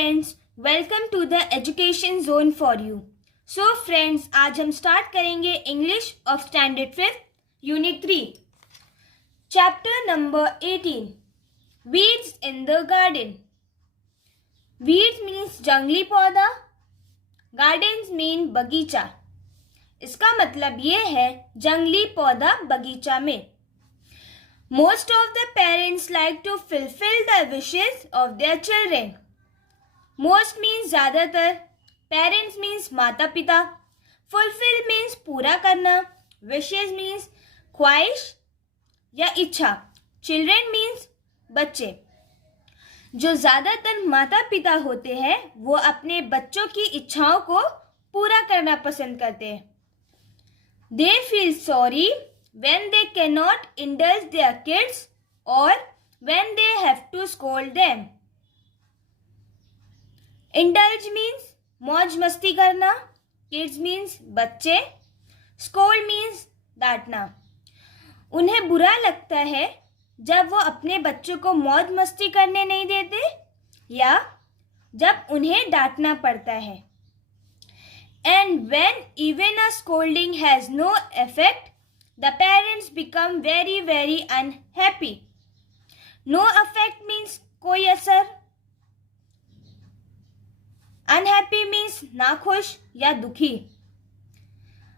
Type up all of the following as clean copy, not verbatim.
Friends, welcome to the education zone for you. So friends, आज हम start करेंगे English of standard 5 unit 3 chapter number 18 weeds in the garden. Weeds means जंगली पौधा, gardens mean बगीचा। इसका मतलब ये है जंगली पौधा बगीचा में। Most of the parents like to fulfill the wishes of their children. Most means ज़्यादातर, parents means माता पिता, fulfill means पूरा करना, wishes means ख्वाहिश या इच्छा, children means बच्चे। जो ज़्यादातर माता पिता होते हैं वो अपने बच्चों की इच्छाओं को पूरा करना पसंद करते हैं। They feel sorry when they cannot indulge their kids or when they have to scold them. Indulge means मौज मस्ती करना, kids means बच्चे, scold means डांटना। उन्हें बुरा लगता है जब वो अपने बच्चों को मौज मस्ती करने नहीं देते या जब उन्हें डांटना पड़ता है। And when even a scolding has no effect, the parents become very unhappy. No effect means कोई असर, unhappy means नाखुश या दुखी।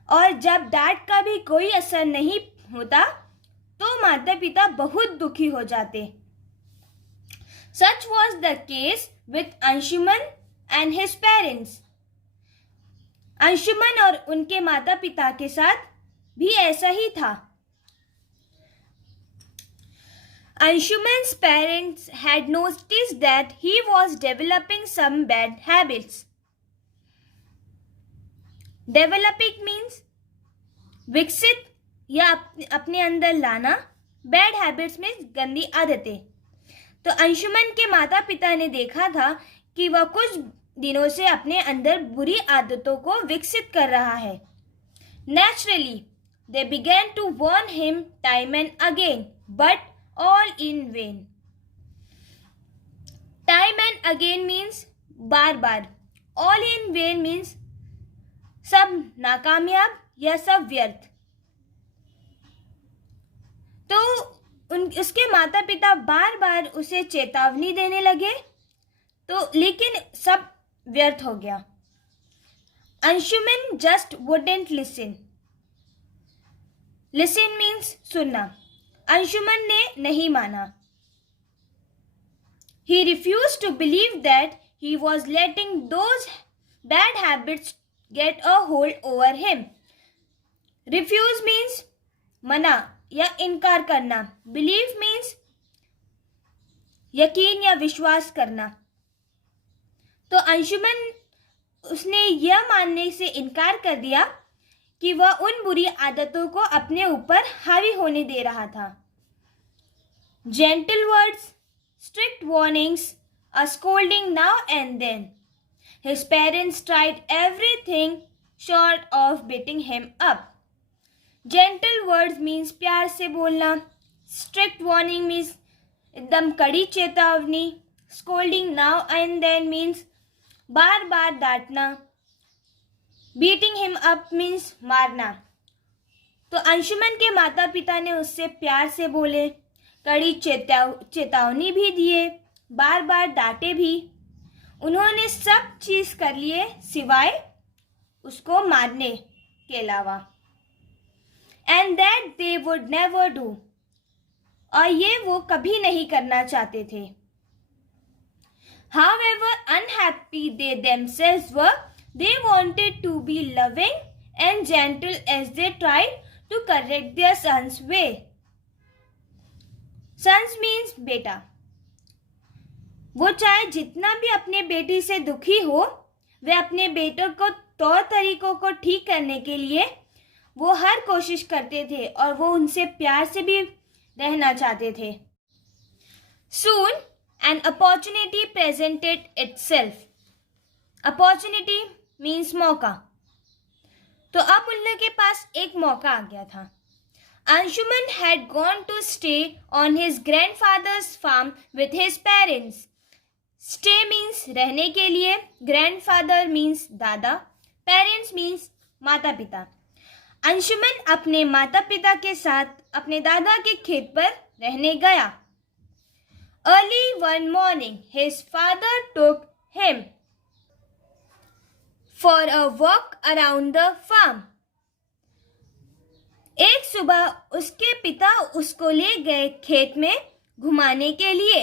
और जब डांट का भी कोई असर नहीं होता तो माता पिता बहुत दुखी हो जाते। Such was the case with Anshuman and his parents. Anshuman और उनके माता पिता के साथ भी ऐसा ही था। Anshuman's parents had noticed that he was developing some bad habits. Developing means विकसित या अपने अंदर लाना, bad habits means गंदी आदतें। तो अंशुमन के माता पिता ने देखा था कि वह कुछ दिनों से अपने अंदर बुरी आदतों को विकसित कर रहा है। Naturally, they began to warn him time and again, but all in vain. Time and again means बार बार, all in vain means सब नाकामयाब या सब व्यर्थ। तो उसके माता पिता बार बार उसे चेतावनी देने लगे तो लेकिन सब व्यर्थ हो गया। Anshuman just wouldn't listen. Listen means सुनना। अंशुमन ने नहीं माना। He refused to believe that he was letting those bad habits get a hold over him. Refuse means मना या इनकार करना। Believe means यकीन या विश्वास करना। तो अंशुमन उसने यह मानने से इनकार कर दिया कि वह उन बुरी आदतों को अपने ऊपर हावी होने दे रहा था। Gentle words, strict warnings, a scolding now and then. His parents tried everything short of beating him up. Gentle words means प्यार से बोलना, strict warning means एकदम कड़ी चेतावनी, scolding now and then means बार बार डांटना, बीटिंग हिम अप मीन्स मारना। तो अंशुमन के माता पिता ने उससे प्यार से बोले, कड़ी चेतावनी भी दिए, बार बार डांटे भी। उन्होंने सब चीज कर लिए सिवाय उसको मारने के अलावा। And that they would never do, और ये वो कभी नहीं करना चाहते थे। However unhappy they themselves were, they wanted to be loving and gentle as they tried to correct their son's way. Sons means बेटा। वो चाहे जितना भी अपने बेटी से दुखी हो, वे अपने बेटों को तौर तरीकों को ठीक करने के लिए वो हर कोशिश करते थे और वो उनसे प्यार से भी रहना चाहते थे। Soon an opportunity presented itself. Opportunity means मौका। तो अब उन लोगों के पास एक मौका आ गया था। Anshuman had gone to stay on his grandfather's farm with his parents. Stay means रहने के लिए, ग्रैंडफादर मीन्स दादा, पेरेंट्स मीन्स माता पिता। अंशुमन अपने माता पिता के साथ अपने दादा के खेत पर रहने गया। Early one morning his father took him for a walk around the farm. एक सुबह उसके पिता उसको ले गए खेत में घुमाने के लिए।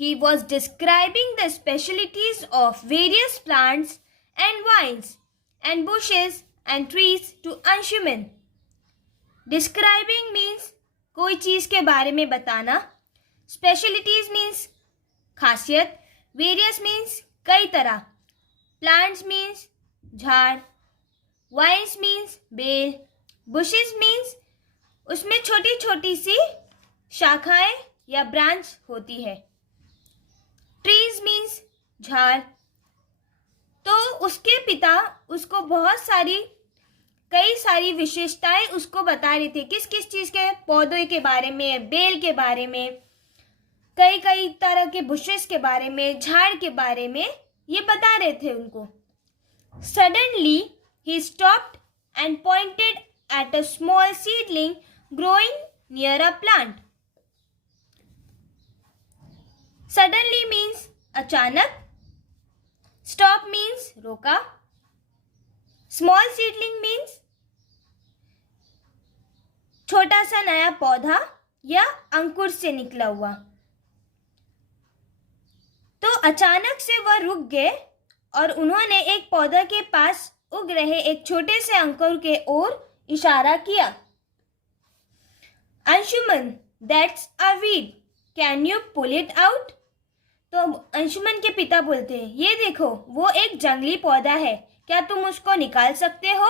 He was describing the specialties of various plants and vines and bushes and trees to Anshuman. Describing means कोई चीज़ के बारे में बताना, specialties means खासियत, various means कई तरह, plants means झाड़, vines means बेल, bushes means उसमें छोटी छोटी सी शाखाएं या ब्रांच होती है, ट्रीज मीन्स झाड़। तो उसके पिता उसको कई सारी विशेषताएं उसको बता रहे थे, किस किस चीज़ के, पौधों के बारे में, बेल के बारे में, कई तरह के बुशेस के बारे में, झाड़ के बारे में ये बता रहे थे उनको। Suddenly he stopped and pointed at a small seedling growing near a plant. Suddenly means अचानक, stop means रोका, small seedling means छोटा सा नया पौधा या अंकुर से निकला हुआ। तो अचानक से वह रुक गए और उन्होंने एक पौधा के पास उग रहे एक छोटे से अंकुर के ओर इशारा किया। Anshuman, that's a weed, can you pull it out? तो अंशुमन के पिता बोलते हैं, ये देखो वो एक जंगली पौधा है, क्या तुम उसको निकाल सकते हो?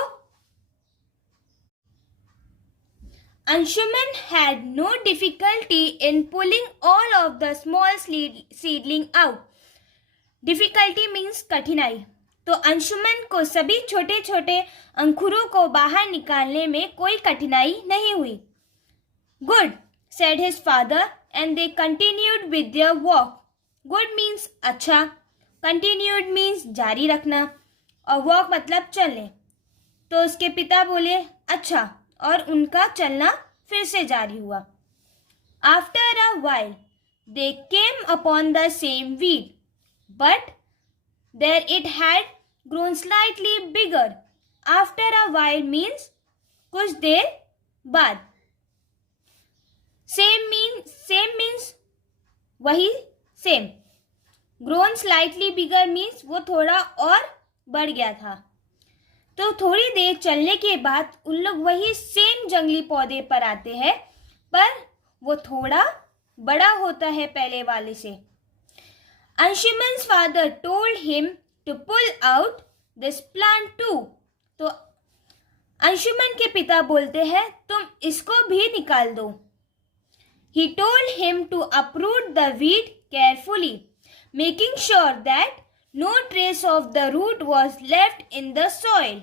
Anshuman had no difficulty in pulling all of the small seedling out. Difficulty means कठिनाई। तो अंशुमन को सभी छोटे छोटे अंकुरों को बाहर निकालने में कोई कठिनाई नहीं हुई। Good, said his father and they continued with their walk. Good means अच्छा, continued means जारी रखना और walk मतलब चलने। तो उसके पिता बोले अच्छा और उनका चलना फिर से जारी हुआ। After a while they came upon the same weed, but there it had grown slightly bigger. After a while means कुछ देर बाद। Same means वही same. Grown slightly bigger means वो थोड़ा और बढ़ गया था। तो थोड़ी देर चलने के बाद उन लोग वही सेम जंगली पौधे पर आते हैं, पर वो थोड़ा बड़ा होता है पहले वाले से। Anshuman's father told him to pull out this plant too. तो अंशुमन के पिता बोलते हैं तुम इसको भी निकाल दो। He told him to uproot the weed carefully, making sure that no trace of the root was left in the soil.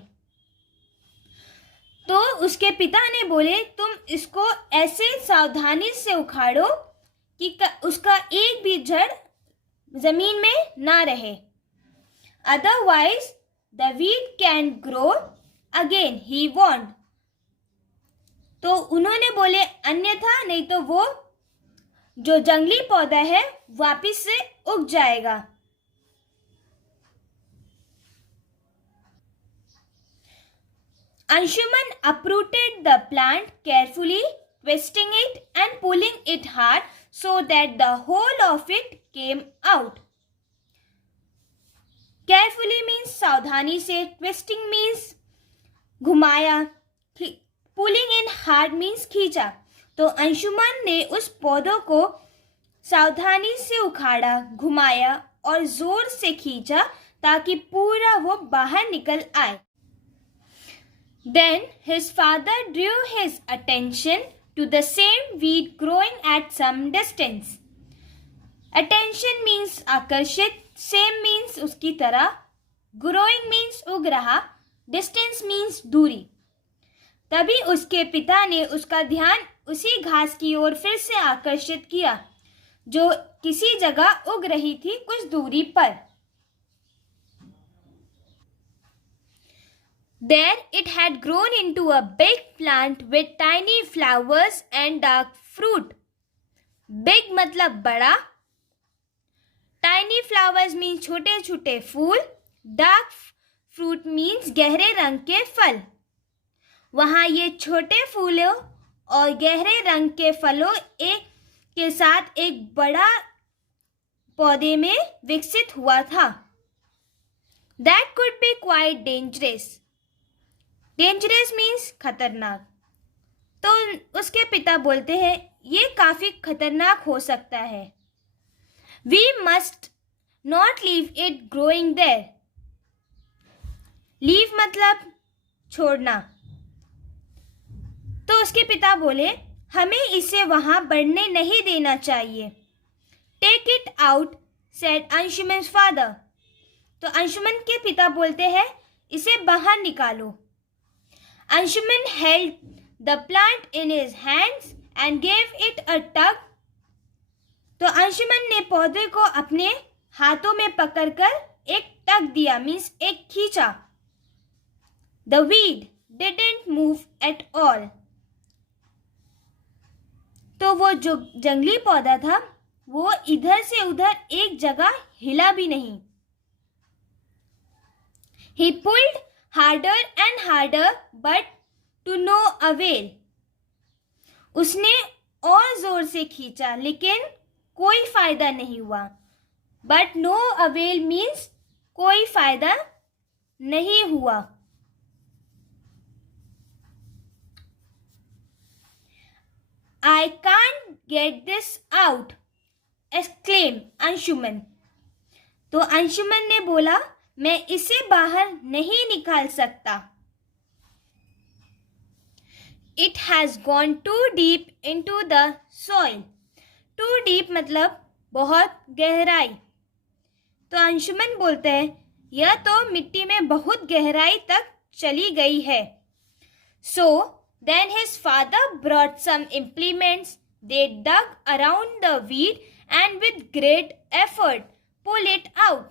तो उसके पिता ने बोले तुम इसको ऐसे सावधानी से उखाड़ो कि उसका एक भी जड़ जमीन में ना रहे। Otherwise, the weed can grow again, he warned. तो उन्होंने बोले अन्यथा नहीं तो वो जो जंगली पौधा है वापिस से उग जाएगा। Anshuman uprooted the plant carefully, twisting it and pulling it hard so that the whole of it came out. Carefully means सावधानी से, twisting means घुमाया, pulling in hard means खींचा। तो अंशुमन ने उस पौधों को सावधानी से उखाड़ा, घुमाया और जोर से खींचा ताकि पूरा वो बाहर निकल आए। Then his father drew his attention to the same weed growing at some distance. Attention means आकर्षित, same means उसकी तरह, growing means उग रहा, distance means दूरी। तभी उसके पिता ने उसका ध्यान उसी घास की ओर फिर से आकर्षित किया। जो किसी जगह उग रही थी कुछ दूरी पर। There it had grown into a big plant with tiny flowers and dark fruit. Big मतलब बड़ा, tiny flowers means छोटे छोटे फूल, dark fruit means गहरे रंग के फल। वहाँ ये छोटे फूलों और गहरे रंग के फलों के साथ एक बड़ा पौधे में विकसित हुआ था। That could be quite dangerous. Dangerous means खतरनाक। तो उसके पिता बोलते हैं ये काफी खतरनाक हो सकता है। We must not leave it growing there. Leave मतलब छोड़ना। तो उसके पिता बोले हमें इसे वहां बढ़ने नहीं देना चाहिए। Take it out, said Anshuman's father. तो अंशुमन के पिता बोलते हैं इसे बाहर निकालो। Anshuman held the plant in his hands and gave it a tug. तो अंशुमन ने पौधे को अपने हाथों में पकड़कर एक टग दिया, मीन्स एक खींचा। The weed didn't move at all. तो वो जो जंगली पौधा था वो इधर से उधर एक जगह हिला भी नहीं। He pulled harder and harder but to no avail. उसने और जोर से खींचा लेकिन कोई फायदा नहीं हुआ। But no avail means कोई फायदा नहीं हुआ। I can't get this out, exclaimed Anshuman. तो अंशुमन ने बोला मैं इसे बाहर नहीं निकाल सकता। It has gone too deep into the soil. Too deep मतलब बहुत गहराई। तो अंशुमन बोलते हैं यह तो मिट्टी में बहुत गहराई तक चली गई है। So then his father brought some implements. They dug around the weed and with great effort pull it out.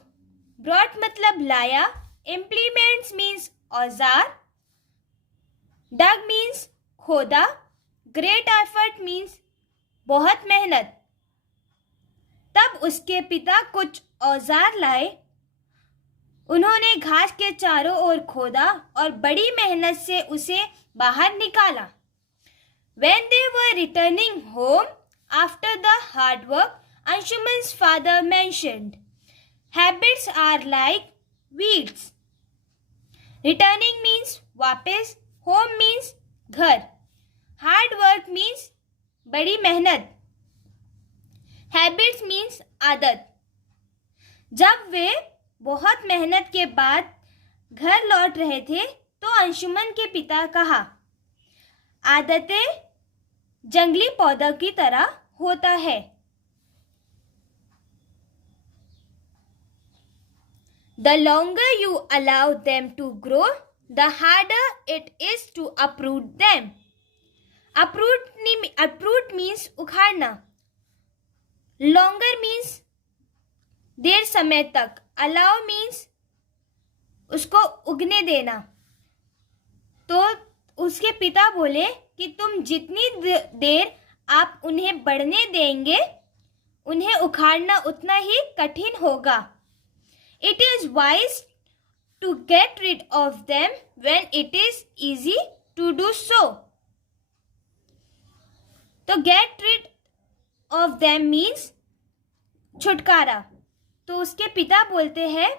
Brought मतलब लाया, implements means औजार, dug means खोदा, great effort means बहुत मेहनत। तब उसके पिता कुछ औजार लाए। उन्होंने घास के चारों ओर खोदा और बड़ी मेहनत से उसे बाहर निकाला। When they were returning home after the hard work, Anshuman's father mentioned, habits are like weeds. Returning means वापस, home means घर, hard work means बड़ी मेहनत, habits means आदत। जब वे बहुत मेहनत के बाद घर लौट रहे थे तो अंशुमन के पिता कहा आदतें जंगली पौधा की तरह होता है। The longer you allow them to grow, the harder it is to uproot them. Uproot means उखाड़ना। Longer means देर समय तक। Allow means उसको उगने देना। तो उसके पिता बोले कि तुम जितनी देर आप उन्हें बढ़ने देंगे उन्हें उखाड़ना उतना ही कठिन होगा। It is wise to get rid of them when it is easy to do so. तो get rid of them means छुटकारा। तो उसके पिता बोलते हैं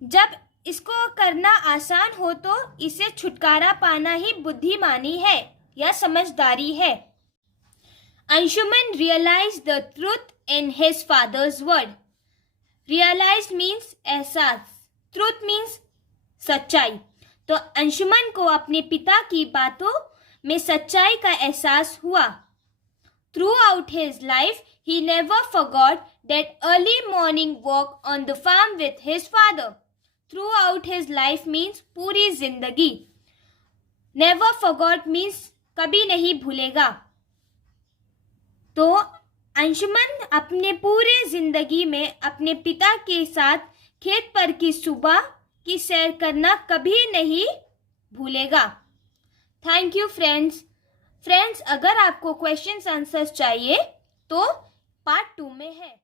जब इसको करना आसान हो तो इसे छुटकारा पाना ही बुद्धिमानी है या समझदारी है। Anshuman realized the truth in his father's word. Realized means एहसास, truth means सच्चाई। तो अंशुमन को अपने पिता की बातों में सच्चाई का एहसास हुआ। Throughout his life, he never forgot that early morning walk on the farm with his father. Throughout his life means पूरी जिंदगी। Never forgot means कभी नहीं भूलेगा। तो अंशुमन अपने पूरे जिंदगी में अपने पिता के साथ खेत पर की सुबह की सैर करना कभी नहीं भूलेगा। Thank you friends. अगर आपको क्वेश्चंस आंसर्स चाहिए तो पार्ट 2 में है।